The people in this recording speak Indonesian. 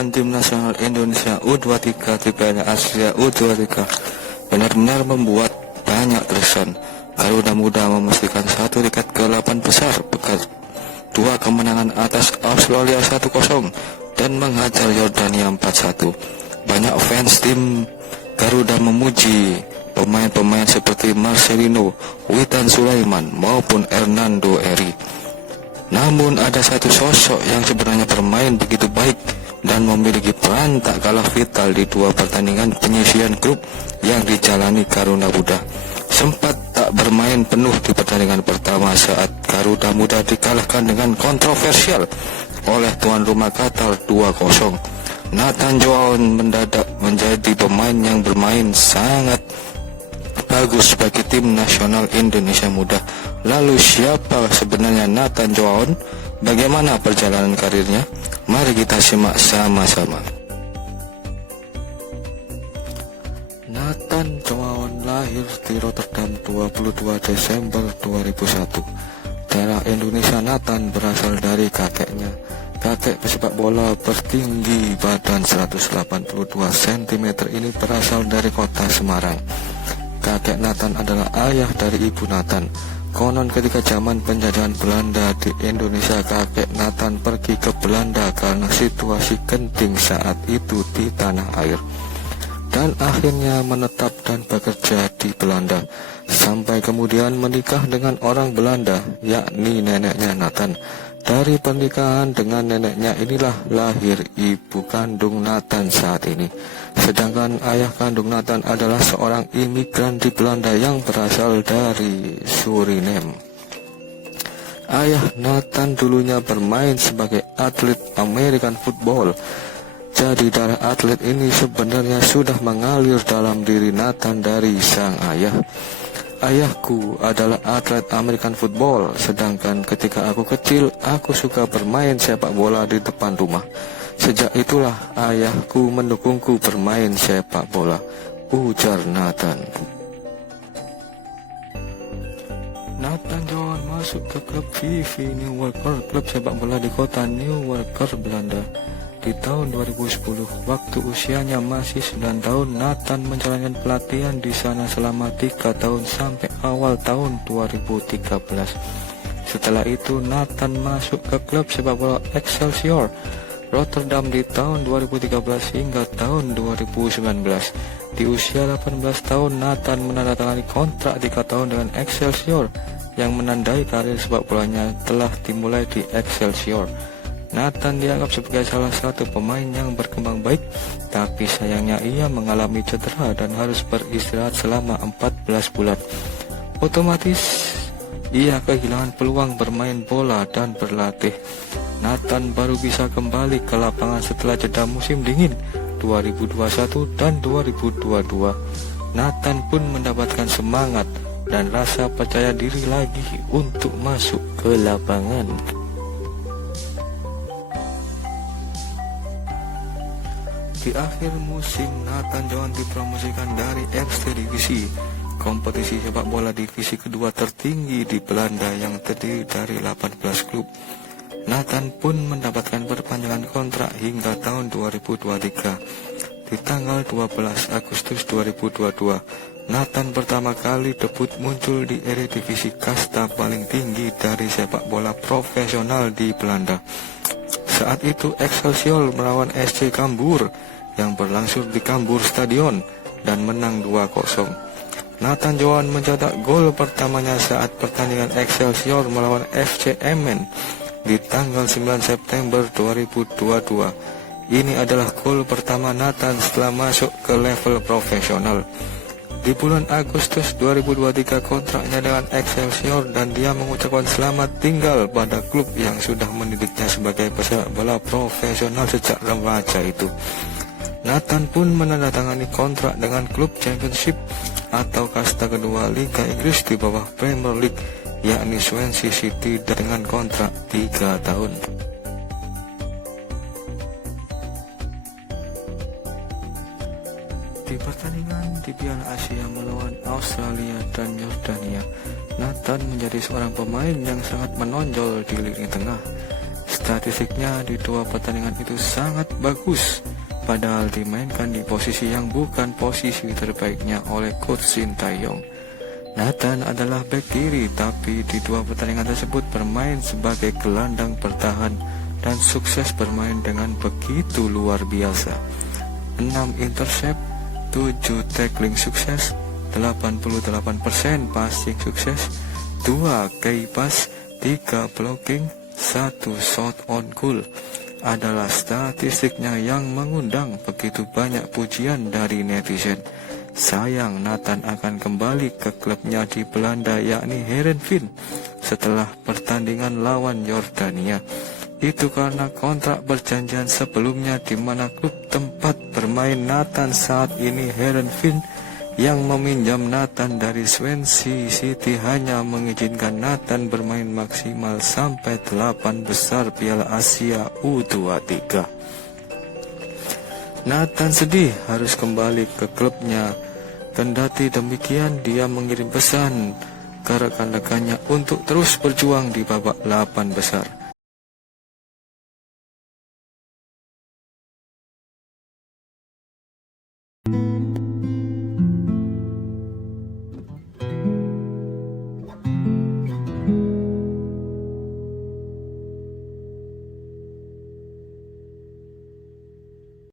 pertandingan tim nasional Indonesia U23 di Piala Asia U23 benar-benar membuat banyak terkesan. Garuda Muda memastikan satu tiket ke 8 besar bekas dua kemenangan atas Australia 1-0 dan menghajar Yordania 4-1. Banyak fans tim Garuda memuji pemain-pemain seperti Marcelino, Witan Sulaiman maupun Hernando Eri. Namun ada satu sosok yang sebenarnya bermain begitu baik dan memiliki peran tak kalah vital di dua pertandingan penyisian grup yang dijalani Garuda Muda. Sempat tak bermain penuh di pertandingan pertama saat Garuda Muda dikalahkan dengan kontroversial oleh tuan rumah Qatar 2-0. Nathan Joaon mendadak menjadi pemain yang bermain sangat bagus bagi tim nasional Indonesia Muda. Lalu siapa sebenarnya Nathan Joaon? Bagaimana perjalanan karirnya? Mari kita simak sama-sama. Nathan Joaon lahir di Rotterdam 22 Desember 2001. Darah Indonesia Nathan berasal dari kakeknya. Kakek pesepak bola bertinggi badan 182 cm ini berasal dari kota Semarang. Kakek Nathan adalah ayah dari ibu Nathan. Konon ketika zaman penjajahan Belanda di Indonesia, kakek Nathan pergi ke Belanda karena situasi genting saat itu di tanah air, dan akhirnya menetap dan bekerja di Belanda, sampai kemudian menikah dengan orang Belanda, yakni neneknya Nathan. Dari pernikahan dengan neneknya inilah lahir ibu kandung Nathan saat ini. Sedangkan ayah kandung Nathan adalah seorang imigran di Belanda yang berasal dari Suriname. Ayah Nathan dulunya bermain sebagai atlet American football. Jadi darah atlet ini sebenarnya sudah mengalir dalam diri Nathan dari sang ayah. Ayahku adalah atlet American football, sedangkan ketika aku kecil, aku suka bermain sepak bola di depan rumah. Sejak itulah ayahku mendukungku bermain sepak bola, ujar Nathan. Nathan Joaon masuk ke klub VV Nieuwerker, klub sepak bola di kota Nieuwerker, Belanda. Di tahun 2010, waktu usianya masih 9 tahun, Nathan menjalankan pelatihan di sana selama 3 tahun sampai awal tahun 2013. Setelah itu, Nathan masuk ke klub sepak bola Excelsior Rotterdam di tahun 2013 hingga tahun 2019. Di usia 18 tahun, Nathan menandatangani kontrak 3 tahun dengan Excelsior, yang menandai karir sepak bolanya telah dimulai di Excelsior. Nathan dianggap sebagai salah satu pemain yang berkembang baik, tapi sayangnya ia mengalami cedera dan harus beristirahat selama 14 bulan. Otomatis ia kehilangan peluang bermain bola dan berlatih. Nathan baru bisa kembali ke lapangan setelah jeda musim dingin 2021 dan 2022. Nathan pun mendapatkan semangat dan rasa percaya diri lagi untuk masuk ke lapangan. Di akhir musim, Nathan Joaon dipromosikan dari Eerste Divisie, kompetisi sepak bola divisi kedua tertinggi di Belanda yang terdiri dari 18 klub. Nathan pun mendapatkan perpanjangan kontrak hingga tahun 2023. Di tanggal 12 Agustus 2022, Nathan pertama kali debut muncul di Eredivisie, kasta paling tinggi dari sepak bola profesional di Belanda. Saat itu Excelsior melawan SC Cambuur yang berlangsung di Cambuur Stadion dan menang 2-0. Nathan Joaon mencetak gol pertamanya saat pertandingan Excelsior melawan FC Emmen di tanggal 9 September 2022. Ini adalah gol pertama Nathan setelah masuk ke level profesional. Di bulan Agustus 2023 kontraknya dengan Excelsior dan dia mengucapkan selamat tinggal pada klub yang sudah mendidiknya sebagai pesepak bola profesional sejak remaja itu. Nathan pun menandatangani kontrak dengan klub Championship atau kasta kedua Liga Inggris di bawah Premier League, yakni Swansea City, dengan kontrak 3 tahun. Di pertandingan di Piala Asia melawan Australia dan Yordania, Nathan menjadi seorang pemain yang sangat menonjol di lini tengah. Statistiknya di dua pertandingan itu sangat bagus, padahal dimainkan di posisi yang bukan posisi terbaiknya oleh Coach Sintayong. Nathan adalah bek kiri, tapi di dua pertandingan tersebut bermain sebagai gelandang bertahan dan sukses bermain dengan begitu luar biasa. 6 intercept, 7 tackling sukses, 88% passing sukses, 2 key pass, 3 blocking, 1 shot on goal. Adalah statistiknya yang mengundang begitu banyak pujian dari netizen. Sayang Nathan akan kembali ke klubnya di Belanda, yakni Heerenveen, setelah pertandingan lawan Yordania. Itu karena kontrak perjanjian sebelumnya di mana klub tempat bermain Nathan saat ini, Heerenveen, yang meminjam Nathan dari Swansea City, hanya mengizinkan Nathan bermain maksimal sampai 8 besar Piala Asia U23. Nathan sedih harus kembali ke klubnya. Kendati demikian, dia mengirim pesan ke rekan-rekannya untuk terus berjuang di babak 8 besar.